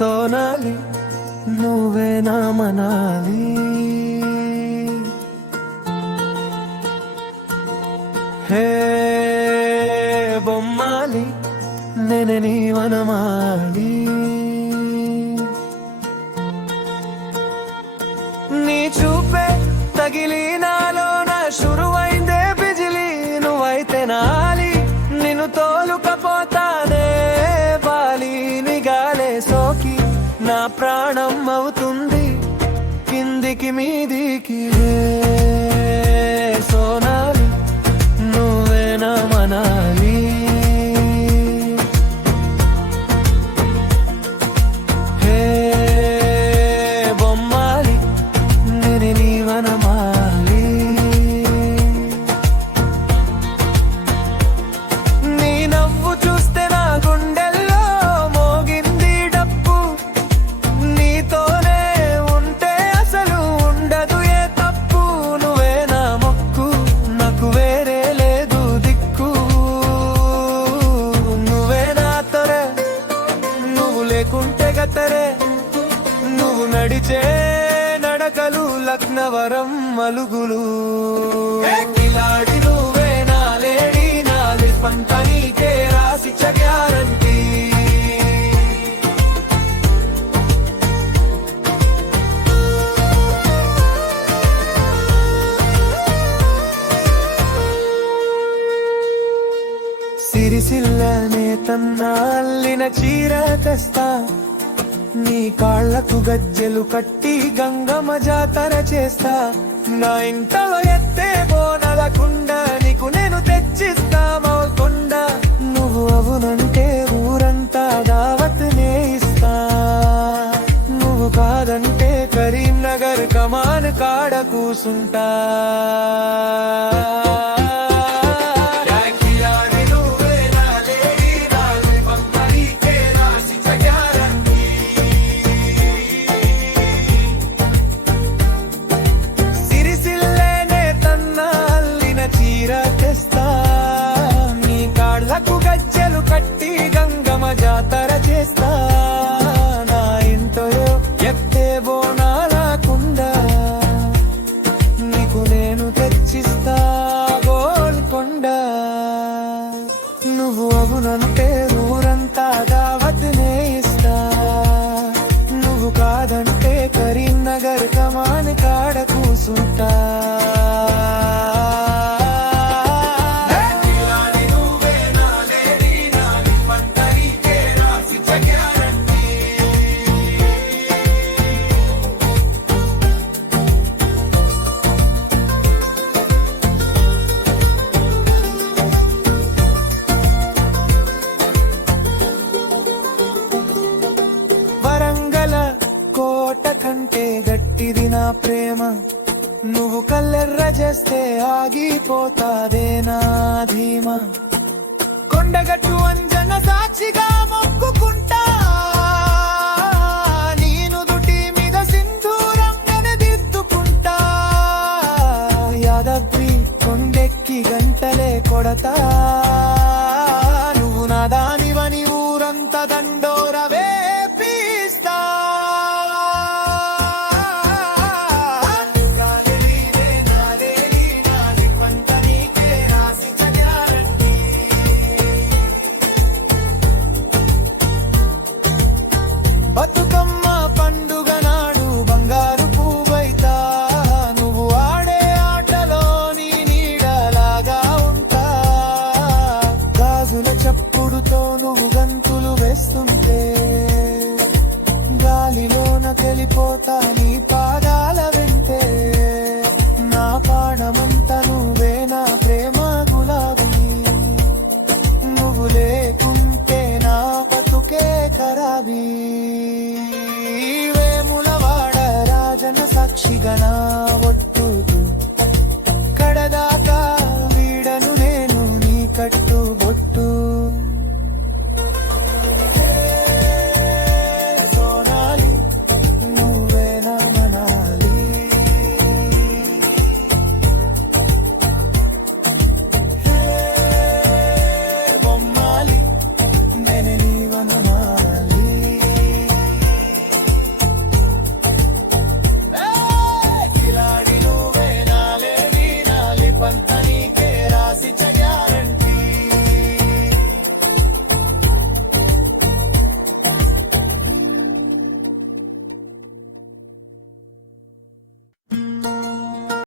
సోనాలి నువ్వే నా మనాలి. హే బొమ్మాలి నేనే నీ వనమాలి. నీ చూపే తగిలి నాలోన శురువైందే బిజిలి, నువ్వైతే నాలి నిన్ను తోలుకపోతానే బాలి. నిగాలే సోకి నా ప్రాణం అవుతుంది కిందికి మీదికి. సోనాలి నువ్వే నా మనాలి. హే బొమ్మాలి నేనే నీ వనమాలి. నీ నవ్వు చూస్తే నా గుండెల్లో మోగింది డప్పు. నీతోనే ఉంటే అసలు ఉండదు ఏ తప్పు. నువ్వే నా మొక్కు నాకు వేరే లేదు దిక్కు. నువ్వే నా తొరే నువ్వు లేకుంటే గతరే. నువ్వు నడిచే నడకలు లక్నవరం మలుగులు. కిలాడి నువ్వే నా లేడి నాలి పంట నీకే రాసి గ్యారంటీ. సిరిసిల్లనే తన్న అల్లిన చీర తెస్తా. నీ కాళ్లకు గజ్జెలు కట్టి గంగమ్మ జాతర చేస్తా. నా ఇంటలో ఎత్తే బోనల కుండ నీకు నేను తెచ్చిస్తా మౌకొండ. నువ్వు అవునంటే ఊరంతా దావత్నే ఇస్తా. నువ్వు కాదంటే కరీంనగర్ కమాన్ కాడ కూసుంటా. కట్టి గంగమ్మ జాతర చేస్తా. నా ఇంట్లో ఎత్తే బోనాల కుండ నీకు నేను తెచ్చిస్తా గోల్కొండ. నువ్వు అవునంటే ఊరంతా దావత్నే ఇస్తా. నువ్వు కాదంటే కరీంనగర్ కమాన్ కాడ కూసుంటా. కంటే గట్టిది నా ప్రేమ. నువ్వు కల్లెర్ర చేస్తే ఆగిపోతాదే నా ధీమా. కొండగట్టు అంజన సాక్షిగా మొక్కుకుంటా. నేను దుటి మీద సింధూరం నెనదిద్దుకుంటా. యాదద్రి కొండెక్కి గంటలే కొడతా. నువ్వు నా దానివని ఊరంతా దండోరవే పీస్తా. బతుకమ్మ పండుగ నాడు బంగారు పువ్వైతా. నువ్వు ఆడే ఆటలో నీ నీడలాగా ఉంటా. గాజుల చప్పుడుతో నువ్వు గంతులు వేస్తుంటే గాలిలోన తెలిపోతా నీ పాదాల వెంటే. నా పాడమంతా నువ్వే నా ప్రేమ గులాబీ. నువ్వు లేకుంటే నా బతుకే ఖరాబీ. వేములవాడ రాజన సాక్షిగా నా